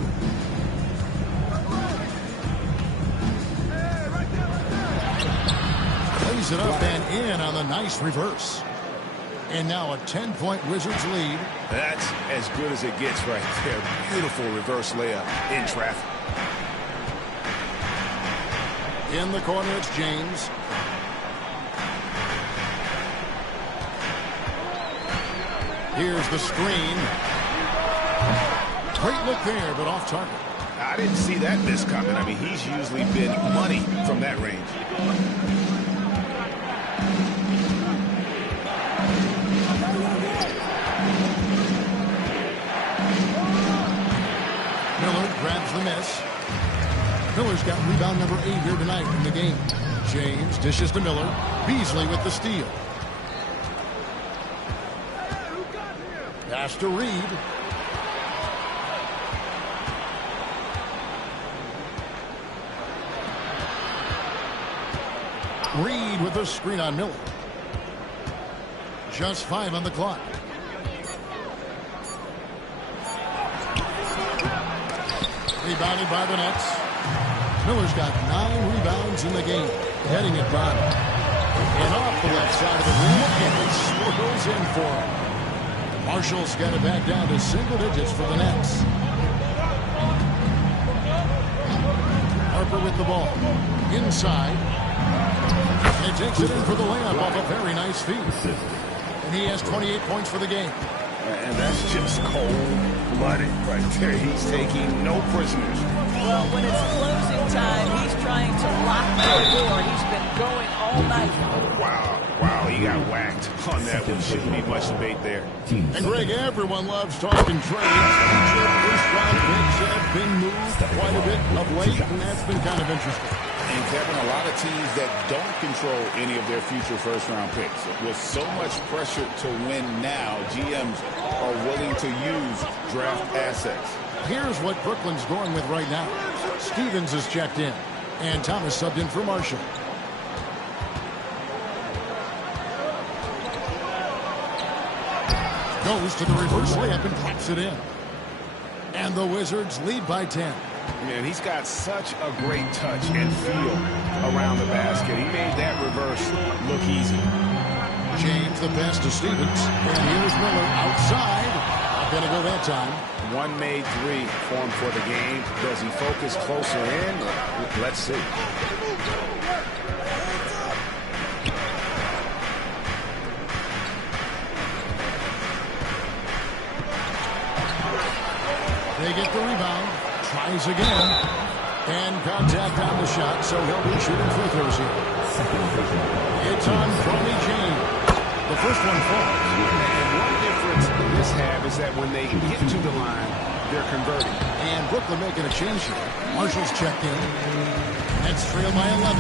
Plays it up and in on the nice reverse. And now a 10-point Wizards lead. That's as good as it gets right there. Beautiful reverse layup in traffic. In the corner, it's James. Here's the screen. Great look there, but off target. I didn't see that miss coming. I mean, he's usually been money from that range. Miller grabs the miss. Miller's got rebound number 8 here tonight in the game. James dishes to Miller. Beasley with the steal. Pass to Reed. Reed with the screen on Miller. Just 5 on the clock. Rebounded by the Nets. Miller's got 9 rebounds in the game. Heading it bottom. And off the left side of the rim. And it swirls in for him. Marshall's got it back down to single digits for the Nets. Harper with the ball. Inside. And he takes it in for the layup off a very nice feed. And he has 28 points for the game. And that's just cold money right there. He's taking no prisoners. Well, when it's closing time, he's trying to lock the door. He's been going all night. Wow, he got whacked on that one. Shouldn't be much debate there. And Greg, everyone loves talking trades. First-round picks have been moved quite a bit of late, and that's been kind of interesting. And Kevin, a lot of teams that don't control any of their future first-round picks. With so much pressure to win now, GMs are willing to use draft assets. Here's what Brooklyn's going with right now. Stevens is checked in, and Thomas subbed in for Marshall. Goes to the reverse layup and claps it in. And the Wizards lead by 10. Man, he's got such a great touch and feel around the basket. He made that reverse look easy. James the pass to Stevens. And here's Miller outside. Not going to go that time. One made three formed for the game. Does he focus closer in? Let's see. They get the rebound. Tries again. And contact on the shot, so he'll be shooting free throws here. It's on Tony James. The first one falls. And one difference this half is that when they get to the line, they're converting. And Brooklyn making a change here. Marshall's checked in. Nets trail by 11.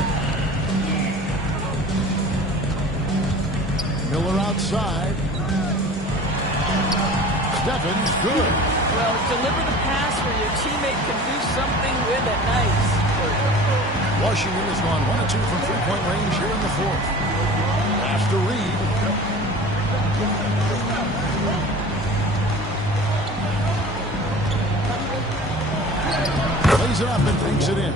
Miller outside. Stephens, good. Well, deliver the pass where your teammate can do something with it. Nice. Washington has gone 1 of 2 from three-point range here in the fourth. Pass to Reed. Plays it up and thinks it in.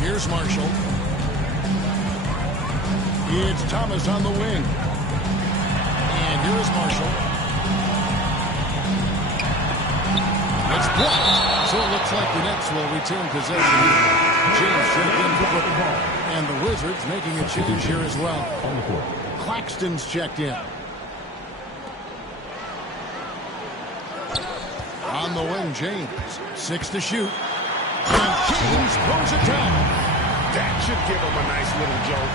Here's Marshall. It's Thomas on the wing. And here is Marshall. It's blocked. So it looks like the Nets will retain possession here. James checked in for Brooklyn. And the Wizards making a change here as well. Claxton's checked in. On the wing, James. 6 to shoot. And James throws it down. That should give them a nice little jolt.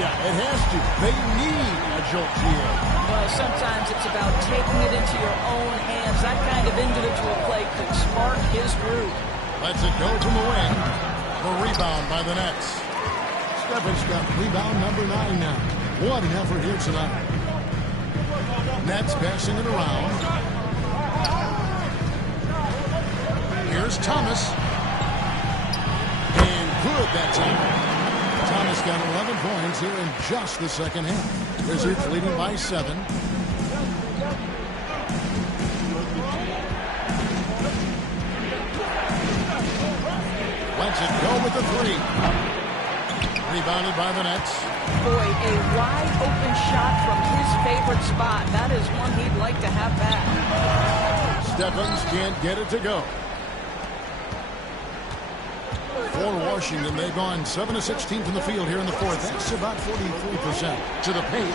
Yeah, it has to. They need a jolt here. Well, sometimes it's about taking it into your own hands. That kind of individual play could spark his groove. Lets it go from the wing. The rebound by the Nets. Stephens got rebound number 9 now. What an effort here tonight. Nets passing it around. Here's Thomas. And good that time. Thomas got 11 points here in just the second half. Wizards leading by 7. Lets it go with the 3. Rebounded by the Nets. Boy, a wide open shot from his favorite spot. That is one he'd like to have back. Stephens can't get it to go. For Washington, they've gone 7 of 16 from the field here in the fourth. That's about 43%. To the paint.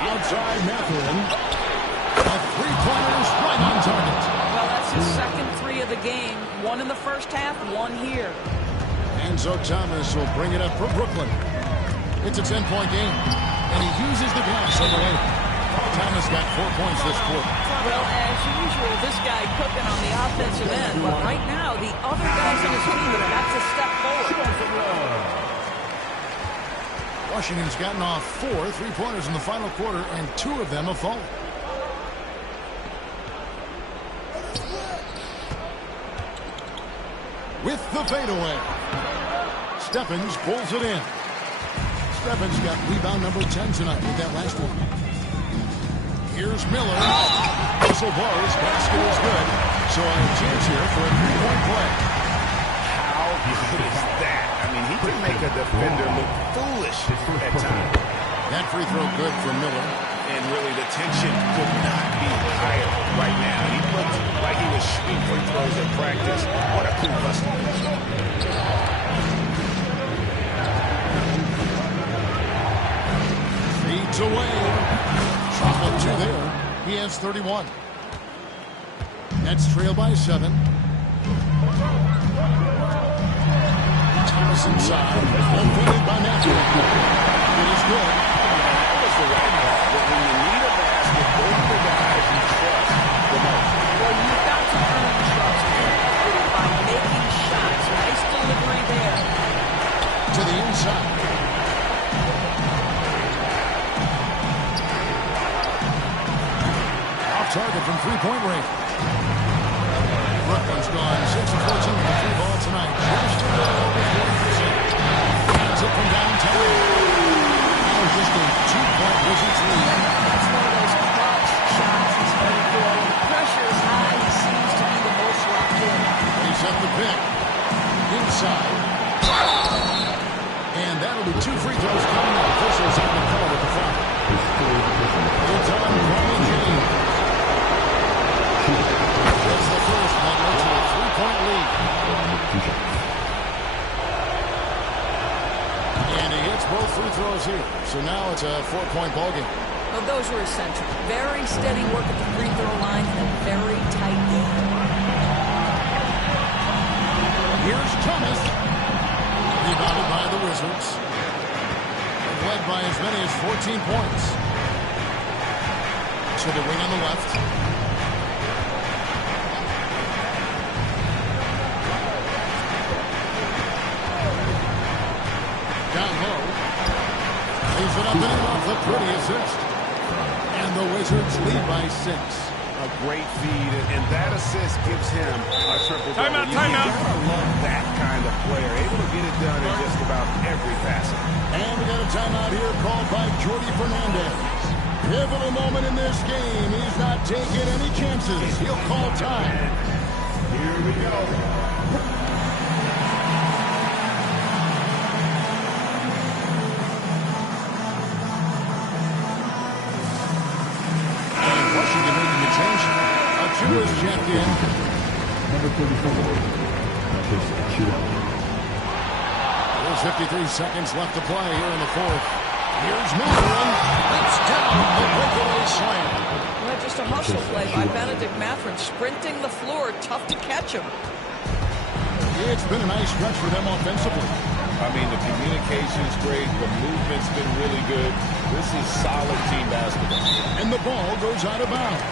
Outside Mathurin. A three-pointer is right on target. Well, that's his second 3 of the game. 1 in the first half, 1 here. And so Thomas will bring it up for Brooklyn. It's a 10-point game. And he uses the gas on the way. Thomas got 4 points this quarter. Well, as usual, this guy cooking on the offensive end. But right now, the other guys on his team have got to step forward. Washington's gotten off 4 three-pointers in the final quarter, and 2 of them have fallen. With the fadeaway. Stephens pulls it in. Stephens got rebound number 10 tonight with that last one. Here's Miller. Whistle blows. Basket is good. So a chance here for a three-point play. How good is that? I mean, he can make a defender look foolish at times. That free throw good for Miller. And really, the tension could not be higher right now. He looked like he was shooting free throws in practice. What a cool customer. Feeds away. Chocolate 2 there. He has 31. Nets trail by 7. Thomas inside. Defended by Matthew. It is good. That was the right call. But when you need a basket, those are the guys you trust the most. Well, you've got to earn trust and equity by making shots. Nice delivery there. To the inside. Off target from three-point range. Brooklyn's gone 6 of 14 with the 3 ball tonight. Just a little over 40%. Hands it from downtown. Now just a 2-point Wizards lead. That's one of those clutch shots he's very good. When the pressure is high, he seems to be the most locked in. He's up the pick. Inside. And that'll be 2 free throws coming up. Officials have the call with the foul. It's on Brian James. That's the first. That makes it a 3-point lead. And he hits both free throws here. So now it's a 4-point ballgame. Well, those were essential. Very steady work at the free throw line and a very tight game. Here's Thomas. Rebounded by the Wizards. Led by as many as 14 points. To the wing on the left. Down low. Leaves it up and in off the pretty assist. And the Wizards lead by 6. A great feed, and that assist gives him a triple-double. Timeout. You gotta love that kind of player, able to get it done in just about every facet. And we got a timeout here called by Jordi Fernandez. Pivotal moment in this game. He's not taking any chances. He'll call time. Here we go. Is checked in. Number 34, Chase Achua. There's 53 seconds left to play here in the fourth. Here's Mathurin. It's down. The breakaway slam. Well, just a hustle play by Benedict Mathurin, sprinting the floor. Tough to catch him. It's been a nice stretch for them offensively. I mean, the communication's great. The movement's been really good. This is solid team basketball. And the ball goes out of bounds.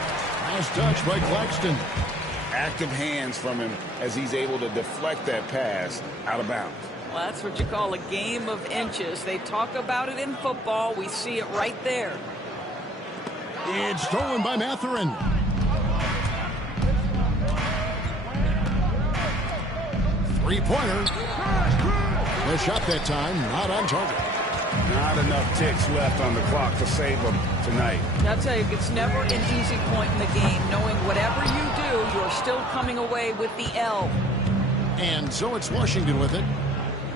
Nice touch by Claxton. Active hands from him as he's able to deflect that pass out of bounds. Well, that's what you call a game of inches. They talk about it in football. We see it right there. It's stolen by Mathurin. Three-pointer. The shot that time, not on target. Not enough ticks left on the clock to save them tonight. I'll tell you, it's never an easy point in the game, knowing whatever you do, you're still coming away with the L. And so it's Washington with it.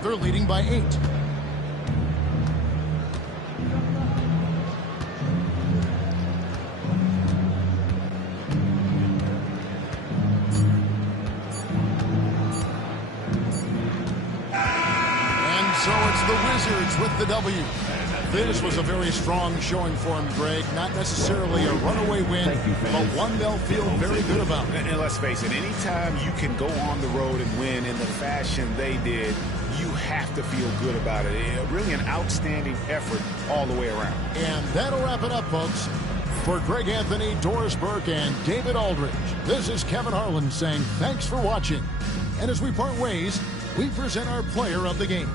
They're leading by 8. So it's the Wizards with the W. This was a very strong showing for him, Greg. Not necessarily a runaway win, but one they'll feel very good about. And let's face it, anytime you can go on the road and win in the fashion they did, you have to feel good about it. Really an outstanding effort all the way around. And that'll wrap it up, folks. For Greg Anthony, Doris Burke, and David Aldridge, this is Kevin Harlan saying thanks for watching. And as we part ways, we present our player of the game.